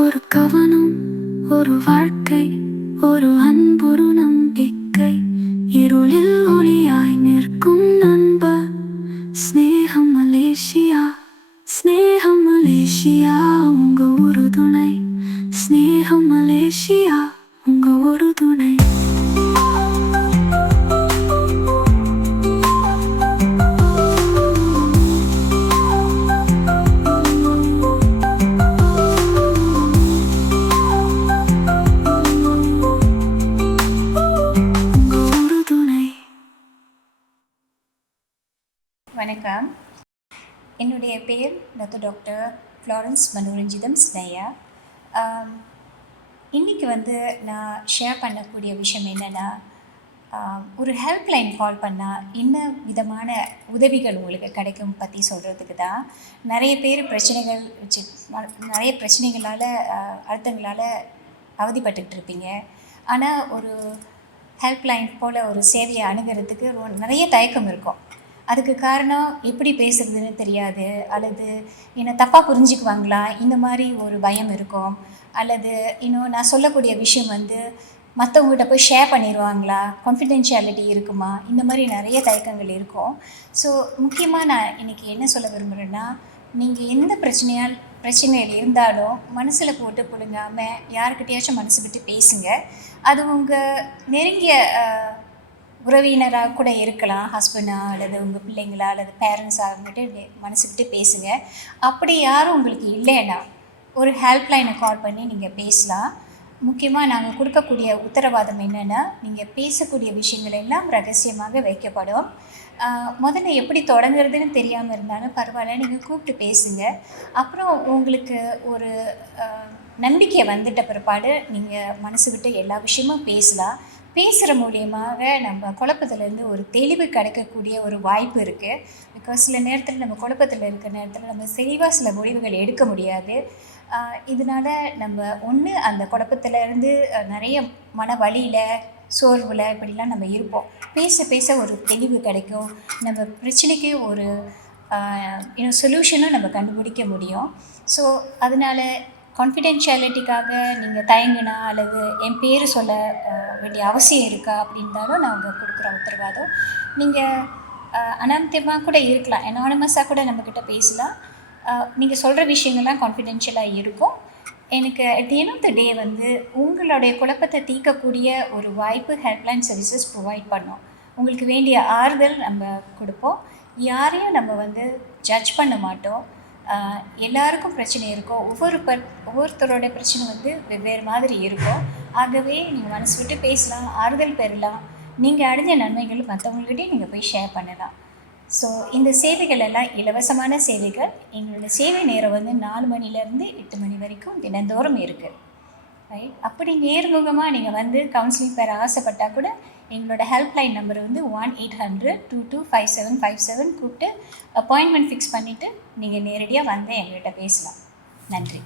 ஒரு கவனம், ஒரு வாழ்க்கை, ஒரு அன்பொரு நம்பிக்கை, இருளில் ஒளியாய் நிற்கும் நண்பர். ஸ்நேகம் மலேசியா, ஸ்நேகம் மலேசியா, உங்க உறுதுணை. ஸ்நேகம் மலேசியா, உங்க உறுதுணை. வணக்கம். என்னுடைய பேர் டாக்டர் ஃப்ளாரன்ஸ் மனோரஞ்சிதம் ஸ்னேயா. இன்றைக்கி நான் ஷேர் பண்ணக்கூடிய விஷயம் என்னென்னா, ஒரு ஹெல்ப்லைன் கால் பண்ணால் என்ன விதமான உதவிகள் உங்களுக்கு கிடைக்கும் பற்றி சொல்கிறதுக்கு தான். நிறைய பேர் நிறைய பிரச்சனைகளால் அழுத்தங்களால் அவதிப்பட்டுக்கிட்டு இருப்பீங்க. ஆனால் ஒரு ஹெல்ப்லைன் போல் ஒரு சேவையை அணுகிறதுக்கு நிறைய தயக்கம் இருக்கும். அதுக்கு காரணம் எப்படி பேசுகிறதுன்னு தெரியாது, அல்லது என்னை தப்பாக புரிஞ்சுக்குவாங்களா, இந்த மாதிரி ஒரு பயம் இருக்கும். அல்லது இன்னும் நான் சொல்லக்கூடிய விஷயம் மற்றவங்ககிட்ட போய் ஷேர் பண்ணிடுவாங்களா, கான்ஃபிடென்ஷியாலிட்டி இருக்குமா, இந்த மாதிரி நிறைய தயக்கங்கள் இருக்கும். ஸோ முக்கியமாக நான் இன்றைக்கி என்ன சொல்ல விரும்புகிறேன்னா, நீங்கள் எந்த பிரச்சனையில் இருந்தாலும் மனசில் போட்டு புழுங்காமல் யாருக்கிட்டையாச்சும் மனசு விட்டு பேசுங்க. அது உங்கள் நெருங்கிய உறவினராக கூட இருக்கலாம், ஹஸ்பண்டாக அல்லது உங்கள் பிள்ளைங்களா அல்லது பேரண்ட்ஸாக வந்துட்டு மனசுக்கிட்டு பேசுங்க. அப்படி யாரும் உங்களுக்கு இல்லைன்னா ஒரு ஹெல்ப்லைனை கால் பண்ணி நீங்கள் பேசலாம். முக்கியமாக நாங்கள் கொடுக்கக்கூடிய உத்தரவாதம் என்னென்னா, நீங்கள் பேசக்கூடிய விஷயங்கள் எல்லாம் ரகசியமாக வைக்கப்படும். முதல்ல எப்படி தொடங்குறதுன்னு தெரியாமல் இருந்தாலும் பரவாயில்ல, நீங்கள் கூப்பிட்டு பேசுங்க. அப்புறம் உங்களுக்கு ஒரு நம்பிக்கை வந்துட்ட பிற்பாடு நீங்கள் மனசு விட்டு எல்லா விஷயமும் பேசலாம். பேசுகிற மூலியமாக நம்ம குழப்பத்துலேருந்து ஒரு தெளிவு கிடைக்கக்கூடிய ஒரு வாய்ப்பு இருக்குது. பிகாஸ் சில நேரத்தில் நம்ம குழப்பத்தில் இருக்கிற நேரத்தில் நம்ம தெளிவாக சில முடிவுகள் எடுக்க முடியாது. இதனால் நம்ம ஒன்று அந்த குழப்பத்திலேருந்து நிறைய மன வலியில், சோர்வில் இப்படிலாம் நம்ம இருப்போம். பேச பேச ஒரு தெளிவு கிடைக்கும். நம்ம பிரச்சனைக்கு ஒரு சொல்யூஷனும் நம்ம கண்டுபிடிக்க முடியும். ஸோ அதனால் கான்ஃபிடென்ஷியாலிட்டிக்காக நீங்கள் தயங்கினா அல்லது என் பேர் சொல்ல வேண்டிய அவசியம் இருக்கா அப்படின்றாலும் நாங்கள் கொடுக்குற உத்தரவாதம். நீங்கள் அனாமத்தியமாக கூட இருக்கலாம், அனானிமஸாக கூட நம்மக்கிட்ட பேசலாம். நீங்கள் சொல்கிற விஷயங்கள்லாம் கான்ஃபிடென்ஷியலாக இருக்கும். எனக்கு at the end of the day உங்களுடைய குழப்பத்தை தீர்க்கக்கூடிய ஒரு வாய்ப்பு ஹெல்ப்லைன் சர்வீசஸ் ப்ரொவைட் பண்ணோம். உங்களுக்கு வேண்டிய ஆறுதல் நம்ம கொடுப்போம். யாரையும் நம்ம ஜட்ஜ் பண்ண மாட்டோம். எல்லாருக்கும் பிரச்சனை இருக்கும். ஒவ்வொருத்தரோட பிரச்சனை வெவ்வேறு மாதிரி இருக்கும். ஆகவே நீங்கள் மனசு விட்டு பேசலாம், ஆறுதல் பெறலாம். நீங்கள் அடைஞ்ச நன்மைகள் மற்றவங்கள்கிட்டையும் நீங்கள் போய் ஷேர் பண்ணலாம். ஸோ இந்த சேவைகள் எல்லாம் இலவசமான சேவைகள். எங்களோட சேவை நேரம் 4 மணிலேருந்து 8 மணி வரைக்கும் தினந்தோறும் இருக்குது. ரைட். அப்படி நேர்முகமாக நீங்கள் கவுன்சிலிங் பெற ஆசைப்பட்டால் கூட எங்களோட ஹெல்ப்லைன் நம்பர் 1-800-225757 கூப்பிட்டு அப்பாயின்மெண்ட் ஃபிக்ஸ் பண்ணிவிட்டு நீங்கள் நேரடியாக எங்கள்கிட்ட பேசலாம். நன்றி.